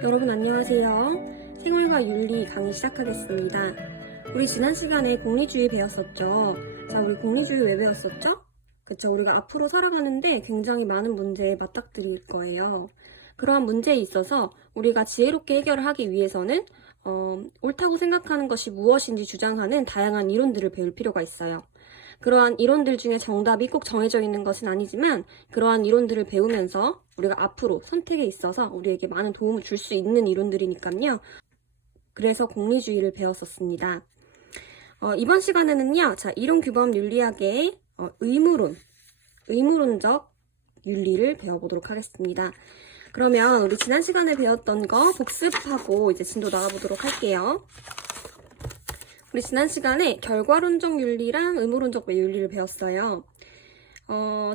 여러분 안녕하세요. 생활과 윤리 강의 시작하겠습니다. 우리 지난 시간에 공리주의 배웠었죠. 자, 우리 공리주의 왜 배웠었죠? 그쵸, 우리가 앞으로 살아가는데 굉장히 많은 문제에 맞닥뜨릴 거예요. 그러한 문제에 있어서 우리가 지혜롭게 해결을 하기 위해서는 옳다고 생각하는 것이 무엇인지 주장하는 다양한 이론들을 배울 필요가 있어요. 그러한 이론들 중에 정답이 꼭 정해져 있는 것은 아니지만 그러한 이론들을 배우면서 우리가 앞으로 선택에 있어서 우리에게 많은 도움을 줄 수 있는 이론들이니까요. 그래서 공리주의를 배웠었습니다. 이번 시간에는요. 자, 이론 규범 윤리학의 의무론적 윤리를 배워보도록 하겠습니다. 그러면 우리 지난 시간에 배웠던 거 복습하고 이제 진도 나가보도록 할게요. 우리 지난 시간에 결과론적 윤리랑 의무론적 윤리를 배웠어요.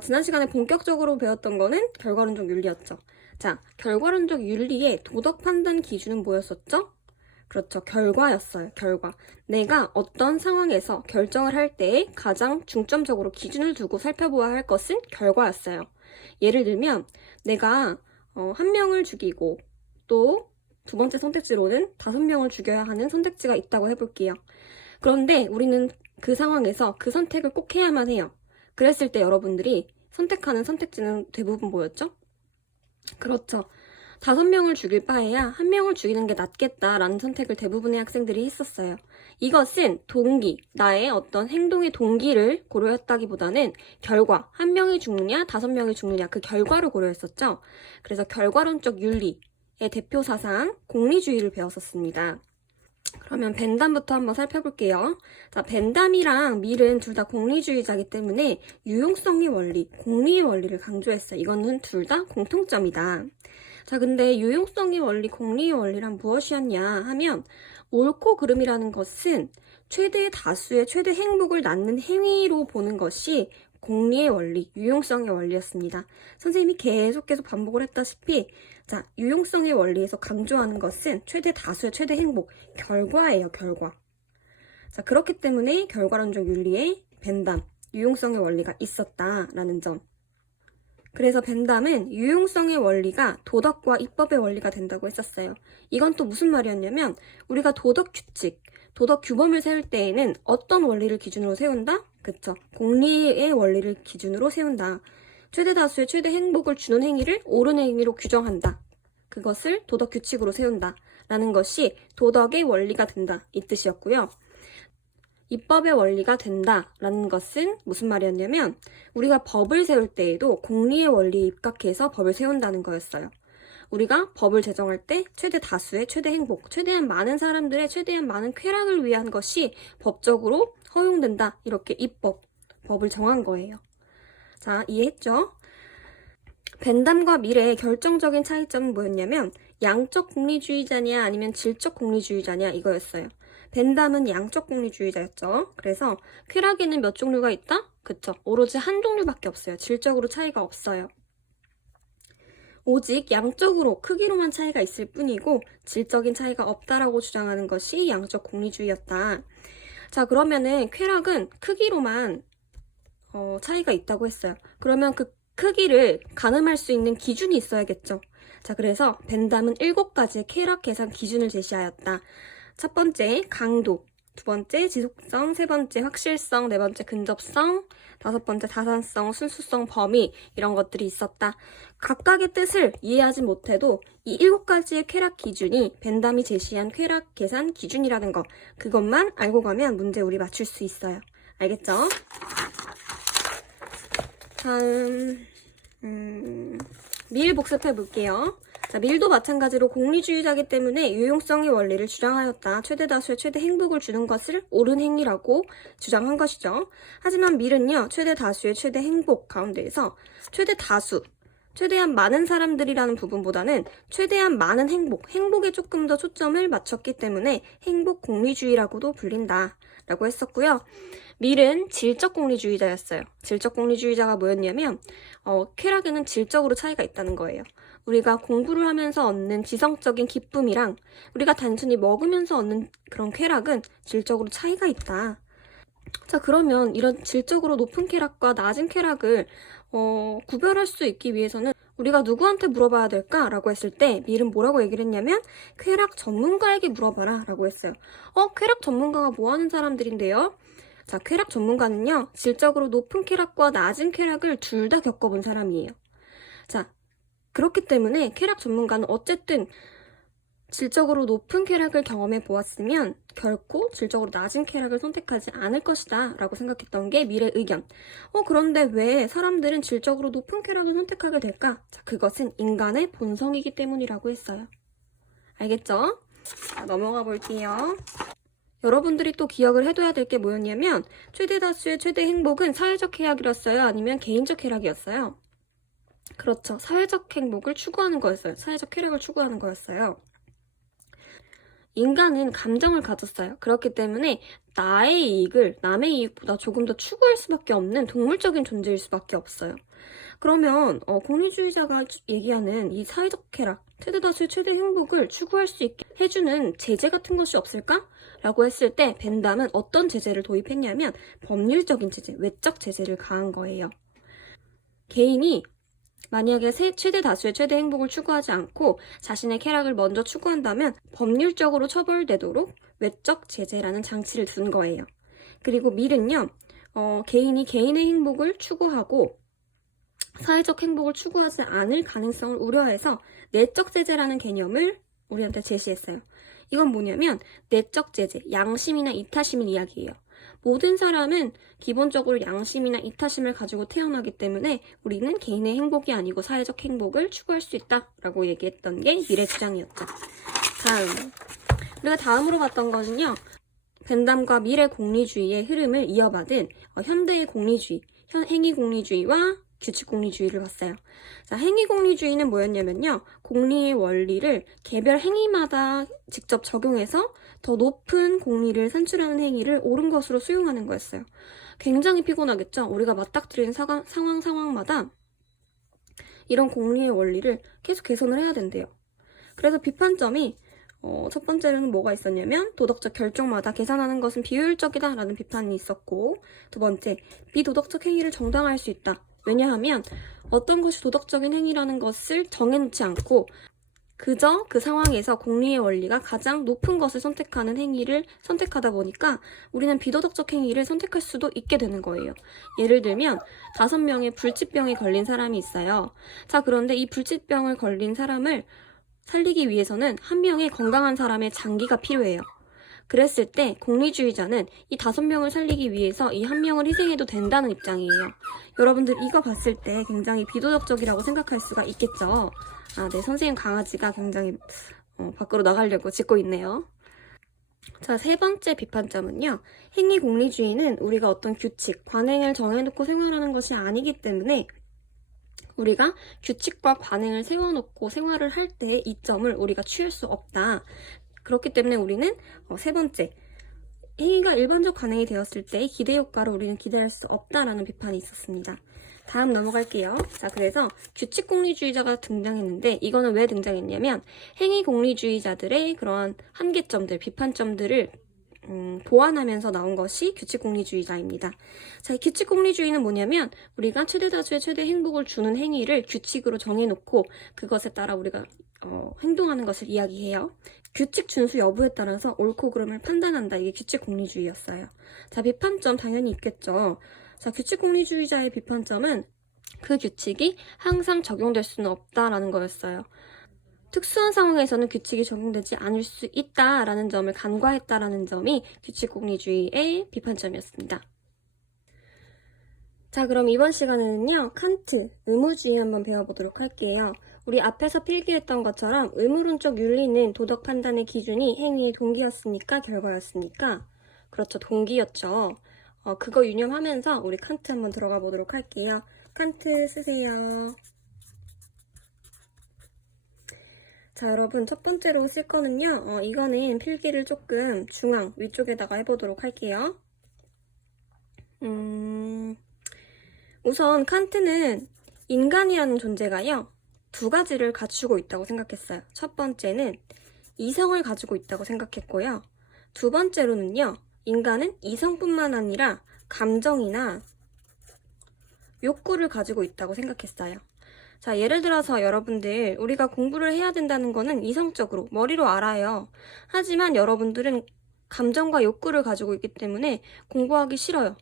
지난 시간에 본격적으로 배웠던 거는 결과론적 윤리였죠. 자, 결과론적 윤리의 도덕 판단 기준은 뭐였었죠? 그렇죠. 결과였어요. 결과. 내가 어떤 상황에서 결정을 할 때 가장 중점적으로 기준을 두고 살펴보아야 할 것은 결과였어요. 예를 들면 내가 한 명을 죽이고 또 두 번째 선택지로는 5명을 죽여야 하는 선택지가 있다고 해볼게요. 그런데 우리는 그 상황에서 그 선택을 꼭 해야만 해요. 그랬을 때 여러분들이 선택하는 선택지는 대부분 뭐였죠? 그렇죠. 5명을 죽일 바에야 1명을 죽이는 게 낫겠다라는 선택을 대부분의 학생들이 했었어요. 이것은 동기, 나의 어떤 행동의 동기를 고려했다기보다는 결과, 1명이 죽느냐, 5명이 죽느냐 그 결과를 고려했었죠. 그래서 결과론적 윤리의 대표 사상, 공리주의를 배웠었습니다. 그러면 벤담부터 한번 살펴볼게요. 자, 벤담이랑 밀은 둘 다 공리주의자이기 때문에 유용성의 원리, 공리의 원리를 강조했어요. 이거는 둘 다 공통점이다. 자, 근데 유용성의 원리, 공리의 원리란 무엇이었냐 하면 옳고 그름이라는 것은 최대 다수의 최대 행복을 낳는 행위로 보는 것이 공리의 원리, 유용성의 원리였습니다. 선생님이 계속 반복을 했다시피 자, 유용성의 원리에서 강조하는 것은 최대 다수의 최대 행복, 결과예요, 결과. 자, 그렇기 때문에 결과론적 윤리에 벤담, 유용성의 원리가 있었다라는 점. 그래서 벤담은 유용성의 원리가 도덕과 입법의 원리가 된다고 했었어요. 이건 또 무슨 말이었냐면 우리가 도덕 규칙, 도덕 규범을 세울 때에는 어떤 원리를 기준으로 세운다? 그쵸. 공리의 원리를 기준으로 세운다. 최대 다수의 최대 행복을 주는 행위를 옳은 행위로 규정한다. 그것을 도덕 규칙으로 세운다. 라는 것이 도덕의 원리가 된다. 이 뜻이었고요. 입법의 원리가 된다라는 것은 무슨 말이었냐면 우리가 법을 세울 때에도 공리의 원리에 입각해서 법을 세운다는 거였어요. 우리가 법을 제정할 때 최대 다수의 최대 행복, 최대한 많은 사람들의 최대한 많은 쾌락을 위한 것이 법적으로 허용된다. 이렇게 법을 정한 거예요. 자, 이해했죠? 벤담과 밀의 결정적인 차이점은 뭐였냐면 양적 공리주의자냐 아니면 질적 공리주의자냐 이거였어요. 벤담은 양적 공리주의자였죠. 그래서 쾌락에는 몇 종류가 있다? 그쵸. 오로지 한 종류밖에 없어요. 질적으로 차이가 없어요. 오직 양적으로 크기로만 차이가 있을 뿐이고 질적인 차이가 없다라고 주장하는 것이 양적 공리주의였다. 자, 그러면은 쾌락은 크기로만 차이가 있다고 했어요. 그러면 그 크기를 가늠할 수 있는 기준이 있어야겠죠. 자, 그래서 벤담은 7가지의 쾌락 계산 기준을 제시하였다. 첫 번째, 강도. 두 번째, 지속성. 세 번째, 확실성. 네 번째, 근접성. 다섯 번째, 다산성, 순수성, 범위. 이런 것들이 있었다. 각각의 뜻을 이해하지 못해도 이 7가지의 쾌락 기준이 벤담이 제시한 쾌락 계산 기준이라는 거. 그것만 알고 가면 문제 우리 맞출 수 있어요. 알겠죠? 다음, 밀 복습해 볼게요. 자, 밀도 마찬가지로 공리주의자이기 때문에 유용성의 원리를 주장하였다. 최대 다수의 최대 행복을 주는 것을 옳은 행위라고 주장한 것이죠. 하지만 밀은요, 최대 다수의 최대 행복 가운데에서 최대 다수, 최대한 많은 사람들이라는 부분보다는 최대한 많은 행복에 조금 더 초점을 맞췄기 때문에 행복 공리주의라고도 불린다. 라고 했었고요. 밀은 질적 공리주의자였어요. 질적 공리주의자가 뭐였냐면 쾌락에는 질적으로 차이가 있다는 거예요. 우리가 공부를 하면서 얻는 지성적인 기쁨이랑 우리가 단순히 먹으면서 얻는 그런 쾌락은 질적으로 차이가 있다. 자, 그러면 이런 질적으로 높은 쾌락과 낮은 쾌락을 구별할 수 있기 위해서는 우리가 누구한테 물어봐야 될까? 라고 했을 때 밀은 뭐라고 얘기를 했냐면 쾌락 전문가에게 물어봐라 라고 했어요. 쾌락 전문가가 뭐 하는 사람들인데요? 자, 쾌락 전문가는요, 질적으로 높은 쾌락과 낮은 쾌락을 둘 다 겪어본 사람이에요. 자, 그렇기 때문에 쾌락 전문가는 어쨌든 질적으로 높은 쾌락을 경험해 보았으면 결코 질적으로 낮은 쾌락을 선택하지 않을 것이다 라고 생각했던 게 밀의 의견. 그런데 왜 사람들은 질적으로 높은 쾌락을 선택하게 될까? 자, 그것은 인간의 본성이기 때문이라고 했어요. 알겠죠? 자, 넘어가 볼게요. 여러분들이 또 기억을 해둬야 될 게 뭐였냐면 최대 다수의 최대 행복은 사회적 쾌락이었어요? 아니면 개인적 쾌락이었어요? 그렇죠. 사회적 행복을 추구하는 거였어요. 사회적 쾌락을 추구하는 거였어요. 인간은 감정을 가졌어요. 그렇기 때문에 나의 이익을 남의 이익보다 조금 더 추구할 수밖에 없는 동물적인 존재일 수밖에 없어요. 그러면 공리주의자가 얘기하는 이 사회적 쾌락, 최대 다수의 최대 행복을 추구할 수 있게 해주는 제재 같은 것이 없을까? 라고 했을 때 벤담은 어떤 제재를 도입했냐면 법률적인 제재, 외적 제재를 가한 거예요. 개인이 만약에 최대 다수의 최대 행복을 추구하지 않고 자신의 쾌락을 먼저 추구한다면 법률적으로 처벌되도록 외적 제재라는 장치를 둔 거예요. 그리고 밀은요, 개인이 개인의 행복을 추구하고 사회적 행복을 추구하지 않을 가능성을 우려해서 내적 제재라는 개념을 우리한테 제시했어요. 이건 뭐냐면 내적 제재, 양심이나 이타심을 이야기해요. 모든 사람은 기본적으로 양심이나 이타심을 가지고 태어나기 때문에 우리는 개인의 행복이 아니고 사회적 행복을 추구할 수 있다라고 얘기했던 게 밀의 주장이었죠. 우리가 다음으로 봤던 거는요. 벤담과 밀의 공리주의의 흐름을 이어받은 현대의 공리주의, 행위공리주의와 규칙공리주의를 봤어요. 자, 행위공리주의는 뭐였냐면요. 공리의 원리를 개별 행위마다 직접 적용해서 더 높은 공리를 산출하는 행위를 옳은 것으로 수용하는 거였어요. 굉장히 피곤하겠죠? 우리가 맞닥뜨리는 상황마다 이런 공리의 원리를 계속 개선을 해야 된대요. 그래서 비판점이 첫 번째로는 뭐가 있었냐면 도덕적 결정마다 계산하는 것은 비효율적이다 라는 비판이 있었고, 두 번째, 비도덕적 행위를 정당화할 수 있다. 왜냐하면 어떤 것이 도덕적인 행위라는 것을 정해놓지 않고 그저 그 상황에서 공리의 원리가 가장 높은 것을 선택하는 행위를 선택하다 보니까 우리는 비도덕적 행위를 선택할 수도 있게 되는 거예요. 예를 들면 5명의 불치병에 걸린 사람이 있어요. 자, 그런데 이 불치병을 걸린 사람을 살리기 위해서는 한 명의 건강한 사람의 장기가 필요해요. 그랬을 때 공리주의자는 이 5명을 살리기 위해서 이 한 명을 희생해도 된다는 입장이에요. 여러분들 이거 봤을 때 굉장히 비도덕적이라고 생각할 수가 있겠죠. 네, 선생님 강아지가 굉장히 밖으로 나가려고 짖고 있네요. 자, 세 번째 비판점은요. 행위공리주의는 우리가 어떤 규칙, 관행을 정해놓고 생활하는 것이 아니기 때문에 우리가 규칙과 관행을 세워놓고 생활을 할 때 이점을 우리가 취할 수 없다. 그렇기 때문에 우리는 세 번째, 행위가 일반적 관행이 되었을 때 기대 효과를 우리는 기대할 수 없다라는 비판이 있었습니다. 다음 넘어갈게요. 자, 그래서 규칙 공리주의자가 등장했는데 이거는 왜 등장했냐면 행위 공리주의자들의 그러한 한계점들, 비판점들을 보완하면서 나온 것이 규칙공리주의자입니다. 자, 규칙공리주의는 뭐냐면 우리가 최대 다수의 최대 행복을 주는 행위를 규칙으로 정해놓고 그것에 따라 우리가 행동하는 것을 이야기해요. 규칙 준수 여부에 따라서 옳고 그름을 판단한다. 이게 규칙공리주의였어요. 자, 비판점 당연히 있겠죠. 자, 규칙공리주의자의 비판점은 그 규칙이 항상 적용될 수는 없다라는 거였어요. 특수한 상황에서는 규칙이 적용되지 않을 수 있다라는 점을 간과했다라는 점이 규칙공리주의의 비판점이었습니다. 자, 그럼 이번 시간에는요, 칸트, 의무주의 한번 배워보도록 할게요. 우리 앞에서 필기했던 것처럼 의무론적 윤리는 도덕 판단의 기준이 행위의 동기였으니까 결과였으니까, 그렇죠, 동기였죠. 그거 유념하면서 우리 칸트 한번 들어가 보도록 할게요. 칸트 쓰세요. 자, 여러분 첫 번째로 쓸 거는요. 이거는 필기를 조금 중앙 위쪽에다가 해보도록 할게요. 우선 칸트는 인간이라는 존재가요. 2가지를 갖추고 있다고 생각했어요. 첫 번째는 이성을 가지고 있다고 생각했고요. 두 번째로는요. 인간은 이성뿐만 아니라 감정이나 욕구를 가지고 있다고 생각했어요. 자, 예를 들어서 여러분들, 우리가 공부를 해야 된다는 거는 이성적으로, 머리로 알아요. 하지만 여러분들은 감정과 욕구를 가지고 있기 때문에 공부하기 싫어요.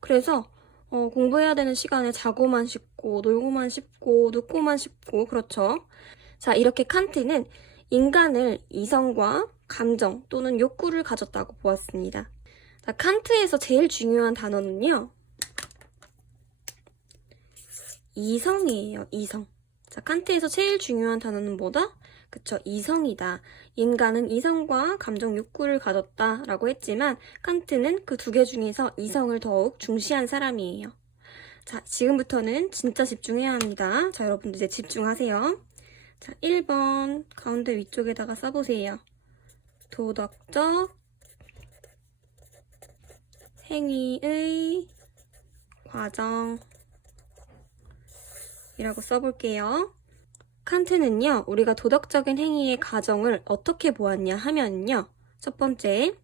그래서 공부해야 되는 시간에 자고만 싶고, 놀고만 싶고, 눕고만 싶고, 그렇죠. 자, 이렇게 칸트는 인간을 이성과 감정 또는 욕구를 가졌다고 보았습니다. 자, 칸트에서 제일 중요한 단어는요. 이성이에요, 이성. 자, 칸트에서 제일 중요한 단어는 뭐다? 그쵸, 이성이다. 인간은 이성과 감정 욕구를 가졌다라고 했지만 칸트는 그 두 개 중에서 이성을 더욱 중시한 사람이에요. 자, 지금부터는 진짜 집중해야 합니다. 자, 여러분들 이제 집중하세요. 자, 1번 가운데 위쪽에다가 써보세요. 도덕적 행위의 과정 이라고 써볼게요. 칸트는요, 우리가 도덕적인 행위의 과정을 어떻게 보았냐 하면요. 첫 번째,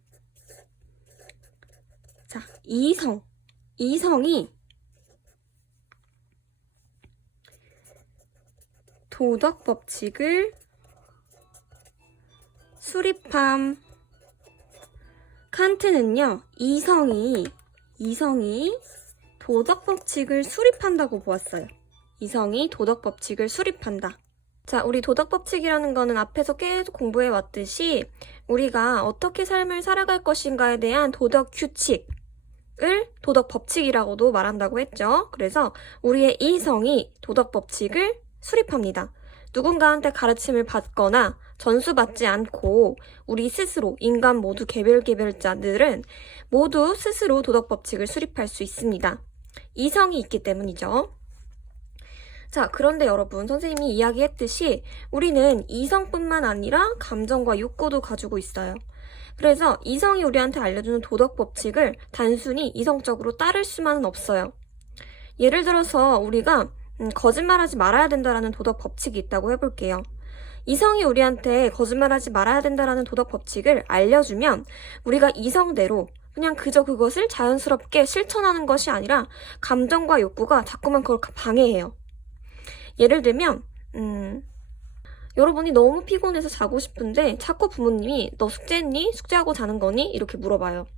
자, 이성이 도덕 법칙을 수립함. 칸트는요, 이성이 도덕 법칙을 수립한다고 보았어요. 이성이 도덕 법칙을 수립한다. 자, 우리 도덕 법칙이라는 거는 앞에서 계속 공부해 왔듯이 우리가 어떻게 삶을 살아갈 것인가에 대한 도덕 규칙을 도덕 법칙이라고도 말한다고 했죠. 그래서 우리의 이성이 도덕 법칙을 수립합니다. 누군가한테 가르침을 받거나 전수받지 않고 우리 스스로 인간 모두 개별자들은 모두 스스로 도덕 법칙을 수립할 수 있습니다. 이성이 있기 때문이죠. 자, 그런데 여러분, 선생님이 이야기했듯이 우리는 이성뿐만 아니라 감정과 욕구도 가지고 있어요. 그래서 이성이 우리한테 알려주는 도덕 법칙을 단순히 이성적으로 따를 수만은 없어요. 예를 들어서 우리가 거짓말하지 말아야 된다라는 도덕 법칙이 있다고 해볼게요. 이성이 우리한테 거짓말하지 말아야 된다라는 도덕 법칙을 알려주면 우리가 이성대로 그냥 그저 그것을 자연스럽게 실천하는 것이 아니라 감정과 욕구가 자꾸만 그걸 방해해요. 예를 들면 여러분이 너무 피곤해서 자고 싶은데 자꾸 부모님이 너 숙제했니? 숙제하고 자는 거니? 이렇게 물어봐요.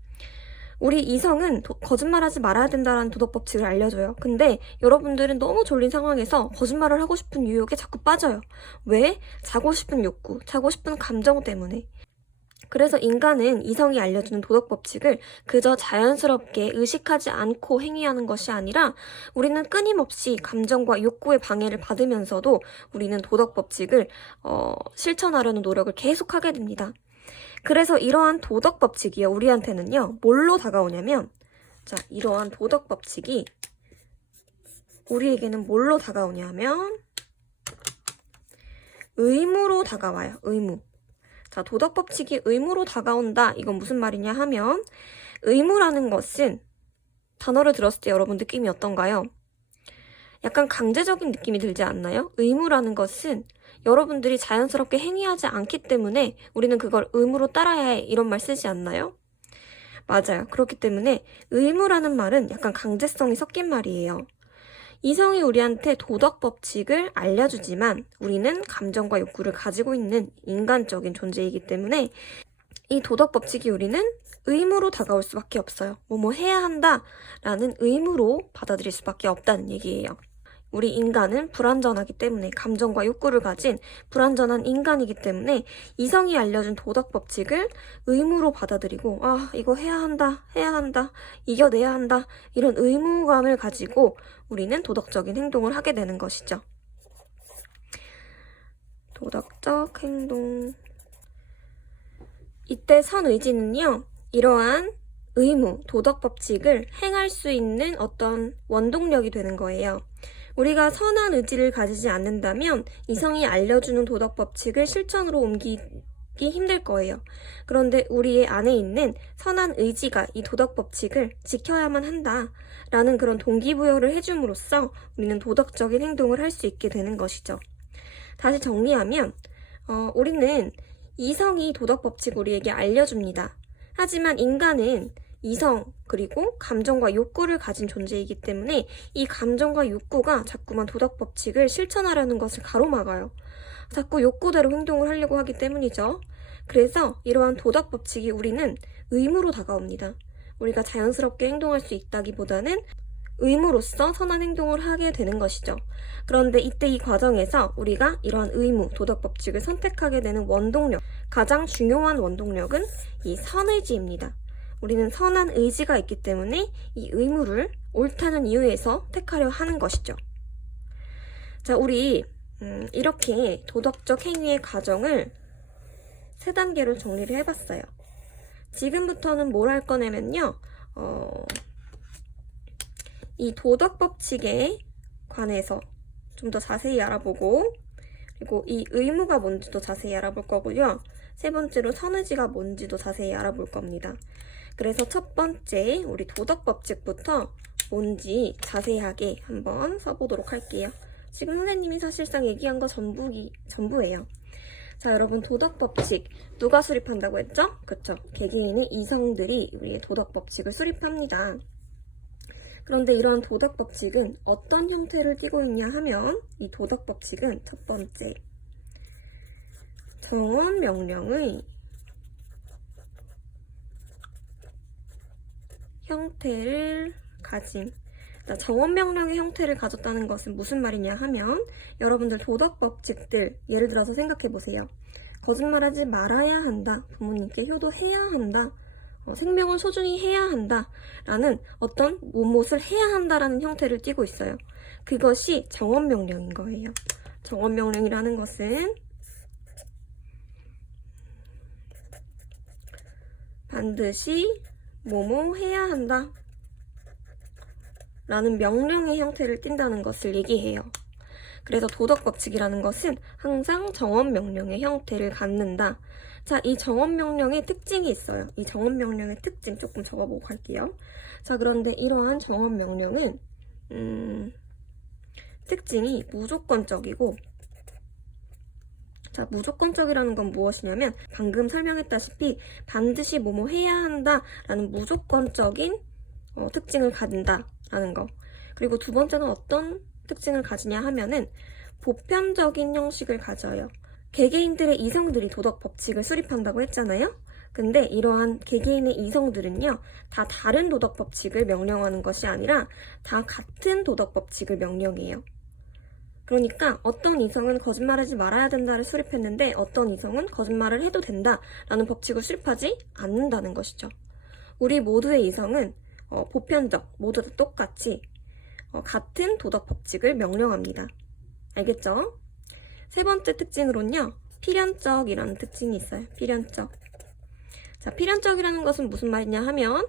우리 이성은 거짓말하지 말아야 된다는 도덕 법칙을 알려줘요. 근데 여러분들은 너무 졸린 상황에서 거짓말을 하고 싶은 유혹에 자꾸 빠져요. 왜? 자고 싶은 욕구, 자고 싶은 감정 때문에. 그래서 인간은 이성이 알려주는 도덕 법칙을 그저 자연스럽게 의식하지 않고 행위하는 것이 아니라 우리는 끊임없이 감정과 욕구의 방해를 받으면서도 우리는 도덕 법칙을 실천하려는 노력을 계속하게 됩니다. 그래서 이러한 도덕 법칙이요, 우리한테는요, 뭘로 다가오냐면, 자, 이러한 도덕 법칙이 우리에게는 뭘로 다가오냐면, 의무로 다가와요, 의무. 자, 도덕 법칙이 의무로 다가온다. 이건 무슨 말이냐 하면, 의무라는 것은 단어를 들었을 때 여러분 느낌이 어떤가요? 약간 강제적인 느낌이 들지 않나요? 의무라는 것은 여러분들이 자연스럽게 행위하지 않기 때문에 우리는 그걸 의무로 따라야 해 이런 말 쓰지 않나요? 맞아요. 그렇기 때문에 의무라는 말은 약간 강제성이 섞인 말이에요. 이성이 우리한테 도덕 법칙을 알려주지만 우리는 감정과 욕구를 가지고 있는 인간적인 존재이기 때문에 이 도덕 법칙이 우리는 의무로 다가올 수밖에 없어요. 뭐뭐 해야 한다라는 의무로 받아들일 수밖에 없다는 얘기예요. 우리 인간은 불완전하기 때문에 감정과 욕구를 가진 불완전한 인간이기 때문에 이성이 알려준 도덕 법칙을 의무로 받아들이고 아 이거 해야 한다 이겨내야 한다 이런 의무감을 가지고 우리는 도덕적인 행동을 하게 되는 것이죠. 도덕적 행동. 이때 선의지는요, 이러한 의무, 도덕 법칙을 행할 수 있는 어떤 원동력이 되는 거예요. 우리가 선한 의지를 가지지 않는다면 이성이 알려주는 도덕 법칙을 실천으로 옮기기 힘들 거예요. 그런데 우리의 안에 있는 선한 의지가 이 도덕 법칙을 지켜야만 한다라는 그런 동기부여를 해줌으로써 우리는 도덕적인 행동을 할 수 있게 되는 것이죠. 다시 정리하면 우리는 이성이 도덕 법칙을 우리에게 알려줍니다. 하지만 인간은 이성 그리고 감정과 욕구를 가진 존재이기 때문에 이 감정과 욕구가 자꾸만 도덕 법칙을 실천하려는 것을 가로막아요. 자꾸 욕구대로 행동을 하려고 하기 때문이죠. 그래서 이러한 도덕 법칙이 우리는 의무로 다가옵니다. 우리가 자연스럽게 행동할 수 있다기보다는 의무로서 선한 행동을 하게 되는 것이죠. 그런데 이때 이 과정에서 우리가 이러한 의무, 도덕 법칙을 선택하게 되는 원동력, 가장 중요한 원동력은 이 선의지입니다. 우리는 선한 의지가 있기 때문에 이 의무를 옳다는 이유에서 택하려 하는 것이죠. 자, 우리 이렇게 도덕적 행위의 과정을 3단계로 정리를 해봤어요. 지금부터는 뭘 할 거냐면요. 이 도덕 법칙에 관해서 좀 더 자세히 알아보고, 그리고 이 의무가 뭔지도 자세히 알아볼 거고요. 3번째로 선의지가 뭔지도 자세히 알아볼 겁니다. 그래서 첫 번째 우리 도덕 법칙부터 뭔지 자세하게 한번 써보도록 할게요. 지금 선생님이 사실상 얘기한 거 전부예요. 자, 여러분, 도덕 법칙 누가 수립한다고 했죠? 그쵸? 개개인의 이성들이 우리의 도덕 법칙을 수립합니다. 그런데 이러한 도덕 법칙은 어떤 형태를 띠고 있냐 하면 이 도덕 법칙은 첫 번째, 정원 명령의 형태를 가짐. 정원 명령의 형태를 가졌다는 것은 무슨 말이냐 하면 여러분들 도덕 법칙들 예를 들어서 생각해 보세요. 거짓말하지 말아야 한다. 부모님께 효도해야 한다. 생명을 소중히 해야 한다. 라는 어떤 무엇을 해야 한다라는 형태를 띠고 있어요. 그것이 정원 명령인 거예요. 정원 명령이라는 것은 반드시 뭐뭐 해야 한다 라는 명령의 형태를 띈다는 것을 얘기해요. 그래서 도덕 법칙이라는 것은 항상 정원 명령의 형태를 갖는다. 자, 이 정원 명령의 특징이 있어요. 이 정원 명령의 특징 조금 적어보고 갈게요. 자, 그런데 이러한 정원 명령은 특징이 무조건적이고, 자, 무조건적이라는 건 무엇이냐면 방금 설명했다시피 반드시 뭐뭐 해야 한다라는 무조건적인 특징을 가진다라는 거. 그리고 두 번째는 어떤 특징을 가지냐 하면은 보편적인 형식을 가져요. 개개인들의 이성들이 도덕 법칙을 수립한다고 했잖아요. 근데 이러한 개개인의 이성들은요, 다 다른 도덕 법칙을 명령하는 것이 아니라 다 같은 도덕 법칙을 명령해요. 그러니까 어떤 이성은 거짓말하지 말아야 된다를 수립했는데 어떤 이성은 거짓말을 해도 된다라는 법칙을 수립하지 않는다는 것이죠. 우리 모두의 이성은 보편적, 모두 다 똑같이 같은 도덕 법칙을 명령합니다. 알겠죠? 3번째 특징으로는요, 필연적이라는 특징이 있어요. 필연적. 자, 필연적이라는 것은 무슨 말이냐 하면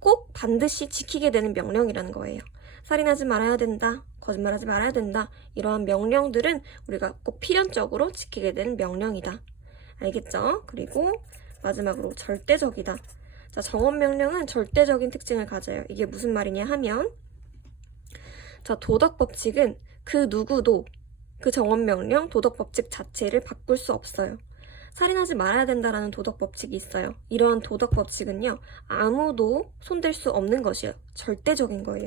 꼭 반드시 지키게 되는 명령이라는 거예요. 살인하지 말아야 된다, 거짓말하지 말아야 된다, 이러한 명령들은 우리가 꼭 필연적으로 지키게 되는 명령이다. 알겠죠? 그리고 마지막으로 절대적이다. 자, 정원 명령은 절대적인 특징을 가져요. 이게 무슨 말이냐 하면, 자, 도덕 법칙은 그 누구도 그 정원 명령, 도덕 법칙 자체를 바꿀 수 없어요. 살인하지 말아야 된다라는 도덕 법칙이 있어요. 이러한 도덕 법칙은요, 아무도 손댈 수 없는 것이에요. 절대적인 거예요.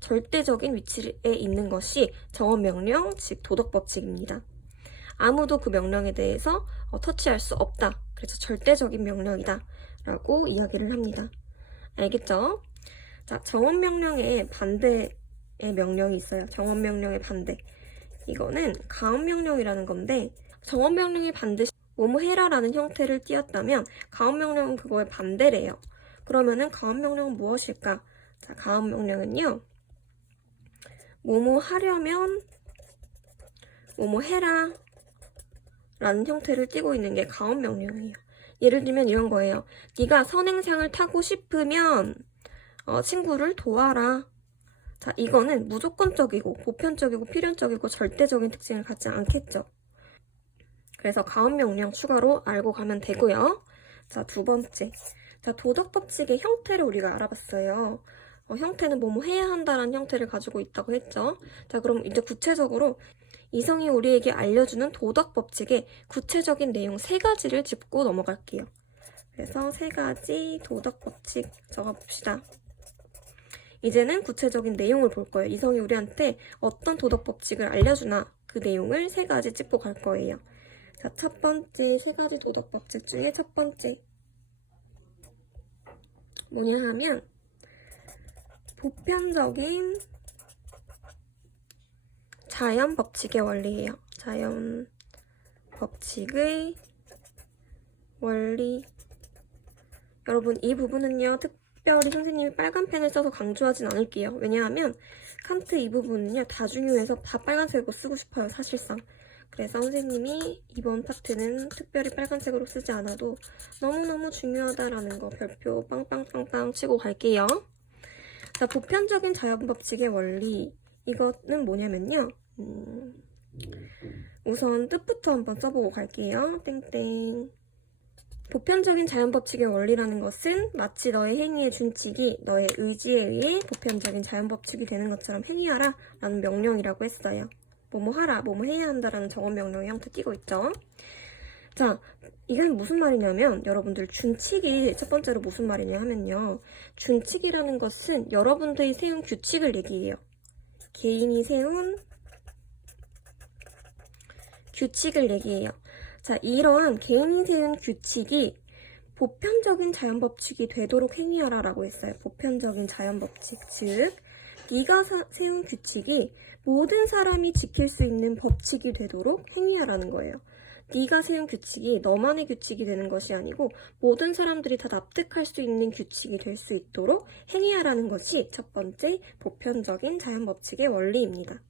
절대적인 위치에 있는 것이 정원 명령, 즉 도덕 법칙입니다. 아무도 그 명령에 대해서 터치할 수 없다. 그래서 절대적인 명령이다 라고 이야기를 합니다. 알겠죠? 자, 정원 명령의 반대의 명령이 있어요. 정원 명령의 반대. 이거는 가업 명령이라는 건데, 정원 명령이 반드시 뭐뭐 해라 라는 형태를 띄었다면 가업 명령은 그거의 반대래요. 그러면은 가업 명령은 무엇일까? 자, 가업 명령은요, 뭐뭐 하려면 뭐뭐 해라 라는 형태를 띠고 있는 게 가업 명령이에요. 예를 들면 이런 거예요. 네가 선행상을 타고 싶으면 친구를 도와라. 자, 이거는 무조건적이고 보편적이고 필연적이고 절대적인 특징을 갖지 않겠죠. 그래서 가업 명령 추가로 알고 가면 되고요. 자, 두 번째. 자, 도덕 법칙의 형태를 우리가 알아봤어요. 형태는 뭐뭐 해야 한다라는 형태를 가지고 있다고 했죠. 자, 그럼 이제 구체적으로 이성이 우리에게 알려주는 도덕 법칙의 구체적인 내용 3가지를 짚고 넘어갈게요. 그래서 3가지 도덕 법칙 적어봅시다. 이제는 구체적인 내용을 볼 거예요. 이성이 우리한테 어떤 도덕 법칙을 알려주나 그 내용을 3가지 찍고 갈 거예요. 자, 첫 번째 3가지 도덕 법칙 중에 첫 번째 뭐냐 하면 보편적인 자연 법칙의 원리예요. 자연 법칙의 원리. 여러분, 이 부분은요, 특별히 선생님이 빨간 펜을 써서 강조하진 않을게요. 왜냐하면 칸트 이 부분은요, 다 중요해서 다 빨간색으로 쓰고 싶어요, 사실상. 그래서 선생님이 이번 파트는 특별히 빨간색으로 쓰지 않아도 너무너무 중요하다라는 거 별표 빵빵빵빵 치고 갈게요. 자, 보편적인 자연 법칙의 원리. 이거는 뭐냐면요. 우선 뜻부터 한번 써보고 갈게요. 땡땡. 보편적인 자연 법칙의 원리라는 것은 마치 너의 행위의 준칙이 너의 의지에 의해 보편적인 자연 법칙이 되는 것처럼 행위하라 라는 명령이라고 했어요. 뭐뭐 하라, 뭐뭐 해야 한다라는 정언 명령의 형태 띄고 있죠. 자, 이건 무슨 말이냐면 여러분들 준칙이 첫 번째로 무슨 말이냐 하면요. 준칙이라는 것은 여러분들이 세운 규칙을 얘기해요. 개인이 세운 규칙을 얘기해요. 자, 이러한 개인이 세운 규칙이 보편적인 자연법칙이 되도록 행위하라라고 했어요. 보편적인 자연법칙, 즉 네가 세운 규칙이 모든 사람이 지킬 수 있는 법칙이 되도록 행위하라는 거예요. 네가 세운 규칙이 너만의 규칙이 되는 것이 아니고 모든 사람들이 다 납득할 수 있는 규칙이 될 수 있도록 행위하라는 것이 첫 번째 보편적인 자연법칙의 원리입니다.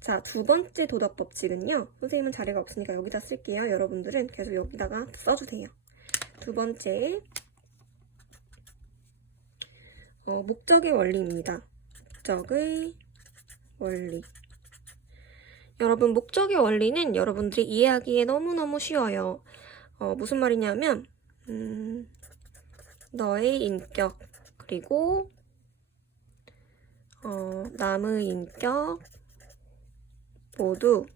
자, 두 번째 도덕법칙은요. 선생님은 자리가 없으니까 여기다 쓸게요. 여러분들은 계속 여기다가 써주세요. 두 번째, 목적의 원리입니다. 목적의 원리. 여러분, 목적의 원리는 여러분들이 이해하기에 너무너무 쉬워요. 무슨 말이냐면 너의 인격, 그리고 남의 인격 모두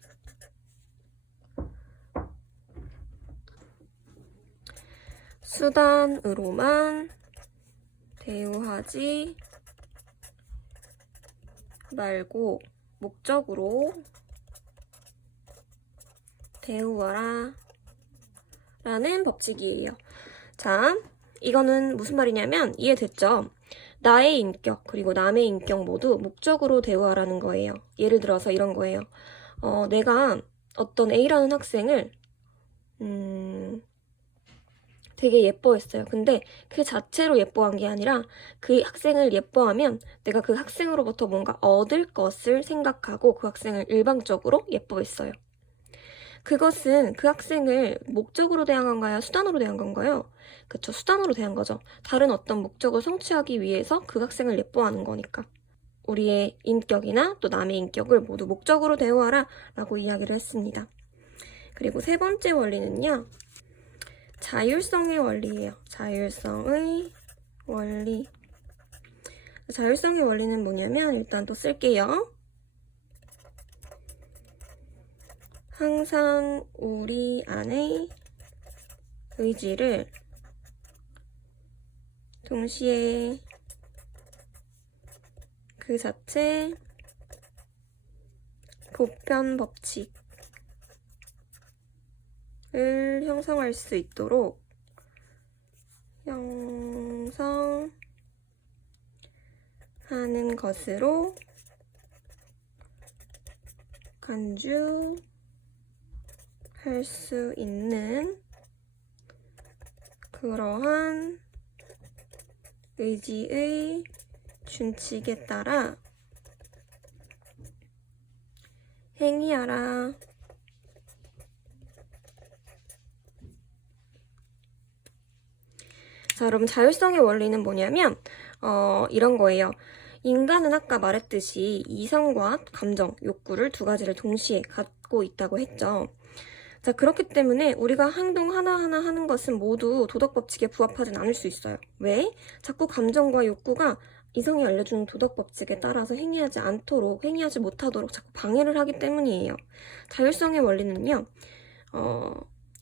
수단으로만 대우하지 말고 목적으로 대우하라 라는 법칙이에요. 자, 이거는 무슨 말이냐면 이해됐죠? 나의 인격 그리고 남의 인격 모두 목적으로 대우하라는 거예요. 예를 들어서 이런 거예요. 내가 어떤 A라는 학생을 되게 예뻐했어요. 근데 그 자체로 예뻐한 게 아니라 그 학생을 예뻐하면 내가 그 학생으로부터 뭔가 얻을 것을 생각하고 그 학생을 일방적으로 예뻐했어요. 그것은 그 학생을 목적으로 대한 건가요? 수단으로 대한 건가요? 그쵸, 수단으로 대한 거죠. 다른 어떤 목적을 성취하기 위해서 그 학생을 예뻐하는 거니까. 우리의 인격이나 또 남의 인격을 모두 목적으로 대우하라 라고 이야기를 했습니다. 그리고 세 번째 원리는요. 자율성의 원리예요. 자율성의 원리. 자율성의 원리는 뭐냐면 일단 또 쓸게요. 항상 우리 안의 의지를 동시에 그 자체 보편 법칙을 형성할 수 있도록 형성하는 것으로 간주할 수 있는 그러한 의지의 준칙에 따라 행위하라. 자, 여러분 자율성의 원리는 뭐냐면 이런 거예요. 인간은 아까 말했듯이 이성과 감정, 욕구를 두 가지를 동시에 갖고 있다고 했죠. 자, 그렇기 때문에 우리가 행동 하나하나 하는 것은 모두 도덕법칙에 부합하진 않을 수 있어요. 왜? 자꾸 감정과 욕구가 이성이 알려주는 도덕법칙에 따라서 행위하지 못하도록 자꾸 방해를 하기 때문이에요. 자율성의 원리는요.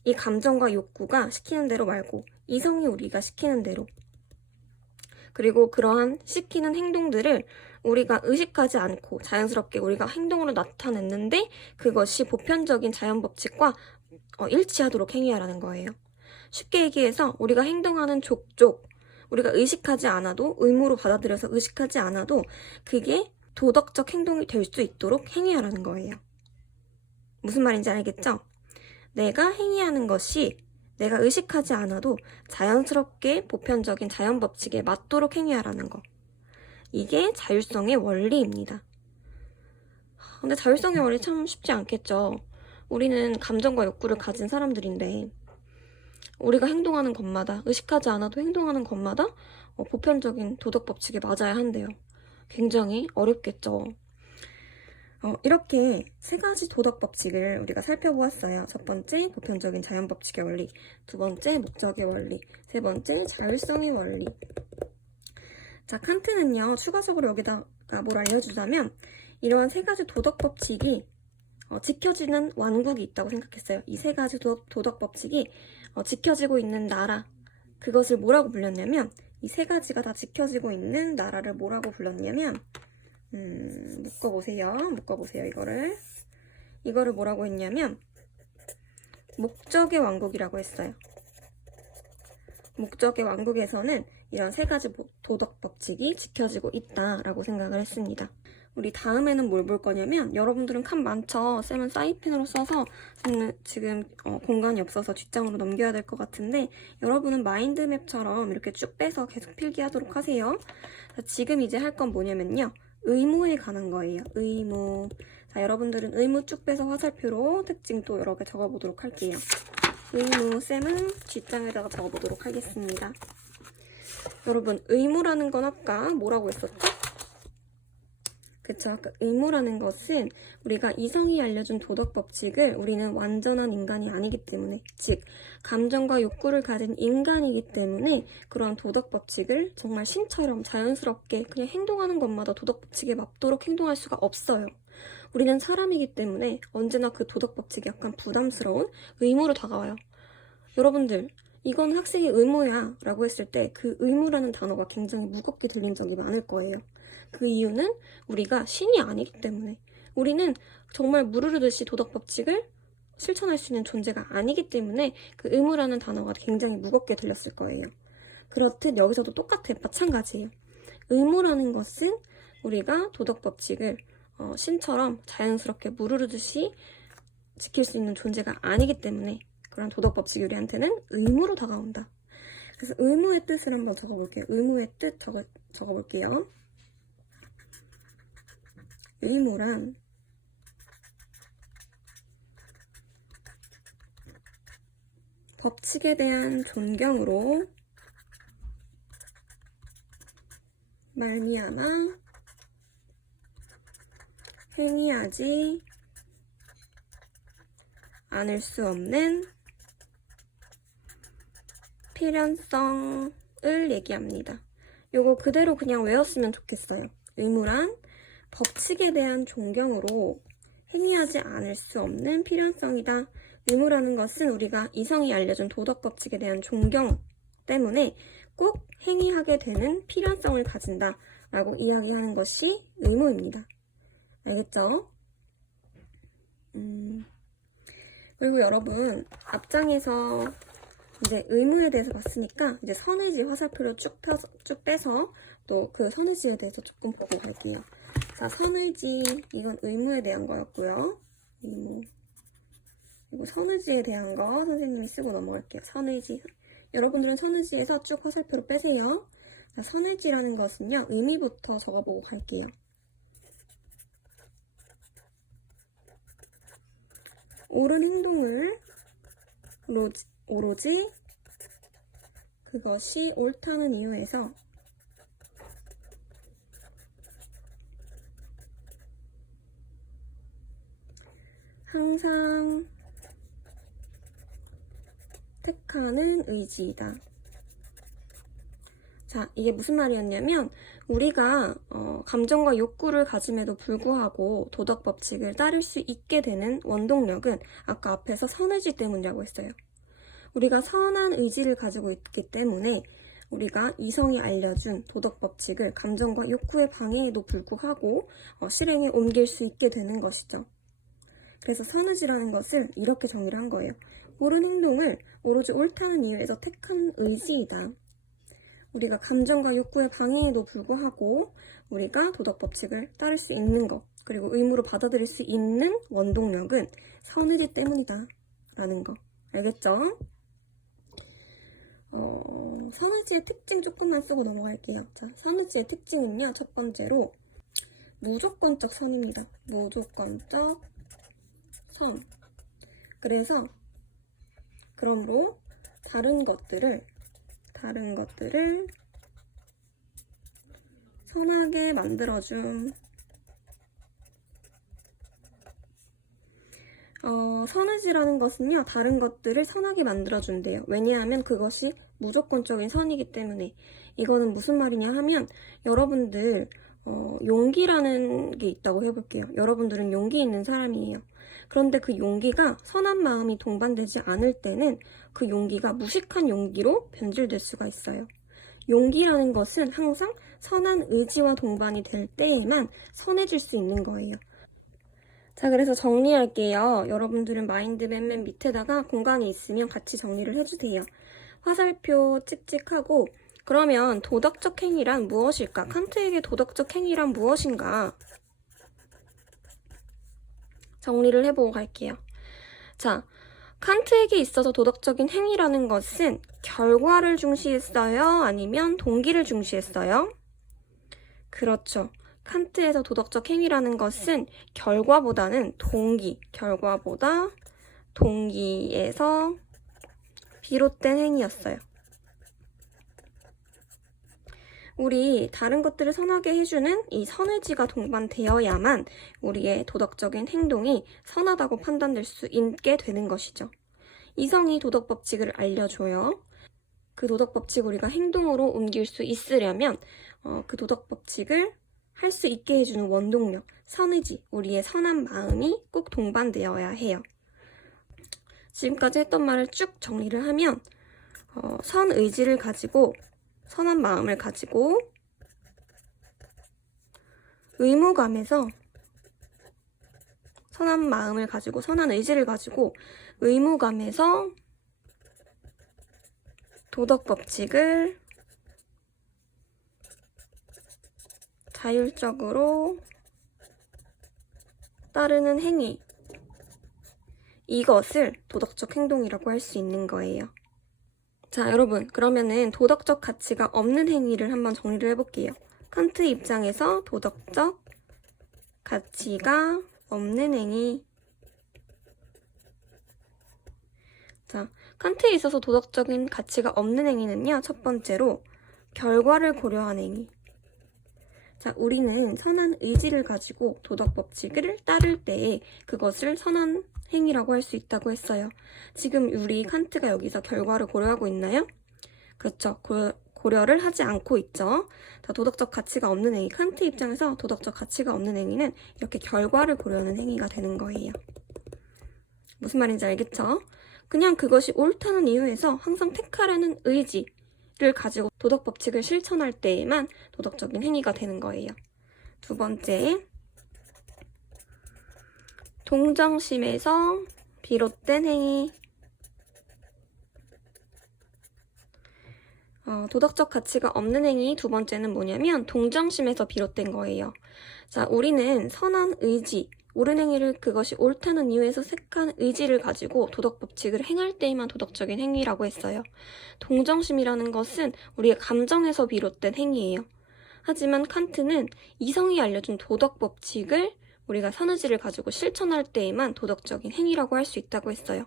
이 감정과 욕구가 시키는 대로 말고 이성이 우리가 시키는 대로. 그리고 그러한 시키는 행동들을 우리가 의식하지 않고 자연스럽게 우리가 행동으로 나타냈는데 그것이 보편적인 자연 법칙과 일치하도록 행위하라는 거예요. 쉽게 얘기해서 우리가 행동하는 족족, 우리가 의식하지 않아도, 의무로 받아들여서 의식하지 않아도 그게 도덕적 행동이 될 수 있도록 행위하라는 거예요. 무슨 말인지 알겠죠? 내가 행위하는 것이 내가 의식하지 않아도 자연스럽게 보편적인 자연 법칙에 맞도록 행위하라는 거. 이게 자율성의 원리입니다. 근데 자율성의 원리 참 쉽지 않겠죠? 우리는 감정과 욕구를 가진 사람들인데 우리가 행동하는 것마다, 의식하지 않아도 행동하는 것마다 보편적인 도덕 법칙에 맞아야 한대요. 굉장히 어렵겠죠? 이렇게 세 가지 도덕 법칙을 우리가 살펴보았어요. 첫 번째, 보편적인 자연 법칙의 원리. 두 번째, 목적의 원리. 세 번째, 자율성의 원리. 자, 칸트는요, 추가적으로 여기다가 뭘 알려주자면, 이러한 세 가지 도덕 법칙이 지켜지는 왕국이 있다고 생각했어요. 이 세 가지 도덕 법칙이 지켜지고 있는 나라. 그것을 뭐라고 불렀냐면, 이 세 가지가 다 지켜지고 있는 나라를 뭐라고 불렀냐면, 묶어보세요. 이거를 뭐라고 했냐면 목적의 왕국이라고 했어요. 목적의 왕국에서는 이런 세 가지 도덕 법칙이 지켜지고 있다라고 생각을 했습니다. 우리 다음에는 뭘 볼 거냐면, 여러분들은 칸 많죠? 쌤은 사인펜으로 써서 지금 공간이 없어서 뒷장으로 넘겨야 될 것 같은데, 여러분은 마인드맵처럼 이렇게 쭉 빼서 계속 필기하도록 하세요. 자, 지금 이제 할 건 뭐냐면요, 의무에 관한 거예요. 의무. 자, 여러분들은 의무 쭉 빼서 화살표로 특징 또 여러 개 적어보도록 할게요. 의무, 쌤은 뒷장에다가 적어보도록 하겠습니다. 여러분, 의무라는 건 아까 뭐라고 했었죠? 그쵸? 아까 의무라는 것은 우리가 이성이 알려준 도덕 법칙을 우리는 완전한 인간이 아니기 때문에, 즉 감정과 욕구를 가진 인간이기 때문에 그러한 도덕 법칙을 정말 신처럼 자연스럽게 그냥 행동하는 것마다 도덕 법칙에 맞도록 행동할 수가 없어요. 우리는 사람이기 때문에 언제나 그 도덕 법칙이 약간 부담스러운 의무로 다가와요. 여러분들, 이건 학생의 의무야 라고 했을 때 그 의무라는 단어가 굉장히 무겁게 들린 적이 많을 거예요. 그 이유는 우리가 신이 아니기 때문에, 우리는 정말 물 흐르듯이 도덕 법칙을 실천할 수 있는 존재가 아니기 때문에 그 의무라는 단어가 굉장히 무겁게 들렸을 거예요. 그렇듯 여기서도 똑같아요. 마찬가지예요. 의무라는 것은 우리가 도덕 법칙을 신처럼 자연스럽게 물 흐르듯이 지킬 수 있는 존재가 아니기 때문에 그런 도덕 법칙이 우리한테는 의무로 다가온다. 그래서 의무의 뜻을 한번 적어볼게요. 의무의 뜻 적어볼게요. 의무란 법칙에 대한 존경으로 말미암아 행위하지 않을 수 없는 필연성을 얘기합니다. 요거 그대로 그냥 외웠으면 좋겠어요. 의무란 법칙에 대한 존경으로 행위하지 않을 수 없는 필연성이다. 의무라는 것은 우리가 이성이 알려준 도덕 법칙에 대한 존경 때문에 꼭 행위하게 되는 필연성을 가진다 라고 이야기하는 것이 의무입니다. 알겠죠? 그리고 여러분, 앞장에서 이제 의무에 대해서 봤으니까 이제 선의지 화살표를 쭉 빼서 또 그 선의지에 대해서 조금 보고 갈게요. 자, 선의지, 이건 의무에 대한 거였고요. 의무. 그리고 선의지에 대한 거 선생님이 쓰고 넘어갈게요. 선의지. 여러분들은 선의지에서 쭉 화살표로 빼세요. 자, 선의지라는 것은요, 의미부터 적어보고 갈게요. 옳은 행동을 오로지 그것이 옳다는 이유에서 항상 택하는 의지이다. 자, 이게 무슨 말이었냐면 우리가 감정과 욕구를 가짐에도 불구하고 도덕 법칙을 따를 수 있게 되는 원동력은 아까 앞에서 선의지 때문이라고 했어요. 우리가 선한 의지를 가지고 있기 때문에 우리가 이성이 알려준 도덕 법칙을 감정과 욕구의 방해에도 불구하고 실행에 옮길 수 있게 되는 것이죠. 그래서 선의지라는 것을 이렇게 정의를 한 거예요. 옳은 행동을 오로지 옳다는 이유에서 택한 의지이다. 우리가 감정과 욕구의 방해에도 불구하고 우리가 도덕 법칙을 따를 수 있는 것, 그리고 의무로 받아들일 수 있는 원동력은 선의지 때문이다 라는 거. 알겠죠? 선의지의 특징 조금만 쓰고 넘어갈게요. 자, 선의지의 특징은요, 첫 번째로 무조건적 선입니다. 무조건적 선. 그래서 그러므로 다른 것들을 선하게 만들어줌. 선의지라는 것은요, 다른 것들을 선하게 만들어준대요. 왜냐하면 그것이 무조건적인 선이기 때문에. 이거는 무슨 말이냐 하면, 여러분들, 용기라는 게 있다고 해볼게요. 여러분들은 용기 있는 사람이에요. 그런데 그 용기가 선한 마음이 동반되지 않을 때는 그 용기가 무식한 용기로 변질될 수가 있어요. 용기라는 것은 항상 선한 의지와 동반이 될 때에만 선해질 수 있는 거예요. 자, 그래서 정리할게요. 여러분들은 마인드 맨 밑에다가 공간이 있으면 같이 정리를 해주세요. 화살표 찍찍하고, 그러면 도덕적 행위란 무엇일까? 칸트에게 도덕적 행위란 무엇인가? 정리를 해보고 갈게요. 자, 칸트에게 있어서 도덕적인 행위라는 것은 결과를 중시했어요? 아니면 동기를 중시했어요? 그렇죠. 칸트에서 도덕적 행위라는 것은 결과보다는 결과보다 동기에서 비롯된 행위였어요. 우리 다른 것들을 선하게 해주는 이 선의지가 동반되어야만 우리의 도덕적인 행동이 선하다고 판단될 수 있게 되는 것이죠. 이성이 도덕 법칙을 알려줘요. 그 도덕 법칙을 우리가 행동으로 옮길 수 있으려면 그 도덕 법칙을 할 수 있게 해주는 원동력, 선의지, 우리의 선한 마음이 꼭 동반되어야 해요. 지금까지 했던 말을 쭉 정리를 하면 선의지를 가지고 선한 마음을 가지고 의무감에서 선한 마음을 가지고 선한 의지를 가지고 의무감에서 도덕 법칙을 자율적으로 따르는 행위, 이것을 도덕적 행동이라고 할 수 있는 거예요. 자, 여러분, 그러면은 도덕적 가치가 없는 행위를 한번 정리를 해볼게요. 칸트 입장에서 도덕적 가치가 없는 행위. 자, 칸트에 있어서 도덕적인 가치가 없는 행위는요, 첫 번째로 결과를 고려한 행위. 자, 우리는 선한 의지를 가지고 도덕 법칙을 따를 때에 그것을 선한 행위라고 할 수 있다고 했어요. 지금 우리 칸트가 여기서 결과를 고려하고 있나요? 그렇죠. 고려를 하지 않고 있죠. 자, 도덕적 가치가 없는 행위. 칸트 입장에서 도덕적 가치가 없는 행위는 이렇게 결과를 고려하는 행위가 되는 거예요. 무슨 말인지 알겠죠? 그냥 그것이 옳다는 이유에서 항상 택하려는 의지를 가지고 도덕 법칙을 실천할 때에만 도덕적인 행위가 되는 거예요. 두 번째, 동정심에서 비롯된 행위. 도덕적 가치가 없는 행위 두 번째는 뭐냐면 동정심에서 비롯된 거예요. 자, 우리는 선한 의지, 옳은 행위를 그것이 옳다는 이유에서 택한 의지를 가지고 도덕 법칙을 행할 때에만 도덕적인 행위라고 했어요. 동정심이라는 것은 우리의 감정에서 비롯된 행위예요. 하지만 칸트는 이성이 알려준 도덕 법칙을 우리가 선의지를 가지고 실천할 때에만 도덕적인 행위라고 할 수 있다고 했어요.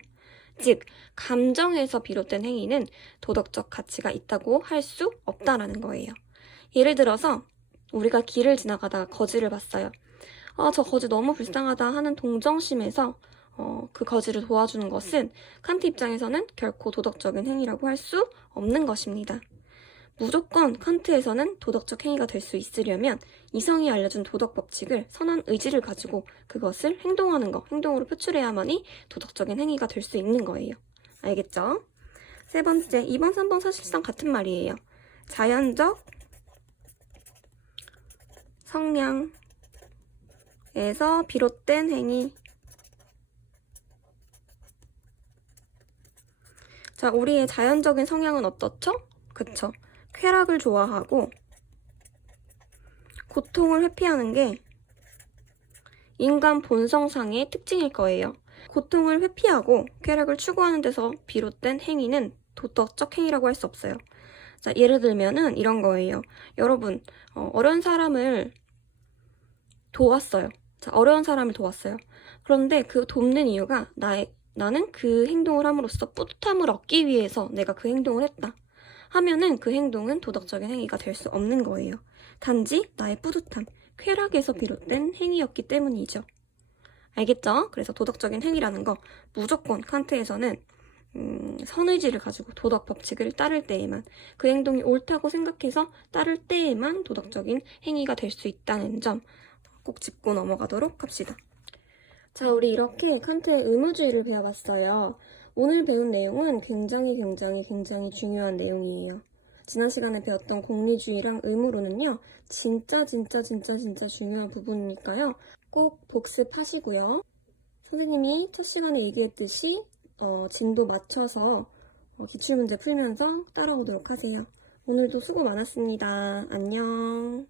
즉, 감정에서 비롯된 행위는 도덕적 가치가 있다고 할 수 없다라는 거예요. 예를 들어서 우리가 길을 지나가다가 거지를 봤어요. 저 거지 너무 불쌍하다 하는 동정심에서 그 거지를 도와주는 것은 칸트 입장에서는 결코 도덕적인 행위라고 할 수 없는 것입니다. 무조건 칸트에서는 도덕적 행위가 될 수 있으려면 이성이 알려준 도덕 법칙을 선한 의지를 가지고 그것을 행동하는 거, 행동으로 표출해야만이 도덕적인 행위가 될 수 있는 거예요. 알겠죠? 세 번째, 2번, 3번 사실상 같은 말이에요. 자연적 성향에서 비롯된 행위. 자, 우리의 자연적인 성향은 어떻죠? 그쵸? 쾌락을 좋아하고 고통을 회피하는 게 인간 본성상의 특징일 거예요. 고통을 회피하고 쾌락을 추구하는 데서 비롯된 행위는 도덕적 행위라고 할 수 없어요. 자, 예를 들면은 이런 거예요. 여러분, 어려운 사람을 도왔어요. 자, 어려운 사람을 도왔어요. 그런데 그 돕는 이유가 나는 그 행동을 함으로써 뿌듯함을 얻기 위해서 내가 그 행동을 했다 하면은 그 행동은 도덕적인 행위가 될 수 없는 거예요. 단지 나의 뿌듯함, 쾌락에서 비롯된 행위였기 때문이죠. 알겠죠? 그래서 도덕적인 행위라는 거 무조건 칸트에서는 선의지를 가지고 도덕 법칙을 따를 때에만, 그 행동이 옳다고 생각해서 따를 때에만 도덕적인 행위가 될 수 있다는 점 꼭 짚고 넘어가도록 합시다. 자, 우리 이렇게 칸트의 의무주의를 배워봤어요. 오늘 배운 내용은 굉장히 중요한 내용이에요. 지난 시간에 배웠던 공리주의랑 의무론은요, 진짜 중요한 부분이니까요. 꼭 복습하시고요. 선생님이 첫 시간에 얘기했듯이 진도 맞춰서 기출문제 풀면서 따라오도록 하세요. 오늘도 수고 많았습니다. 안녕.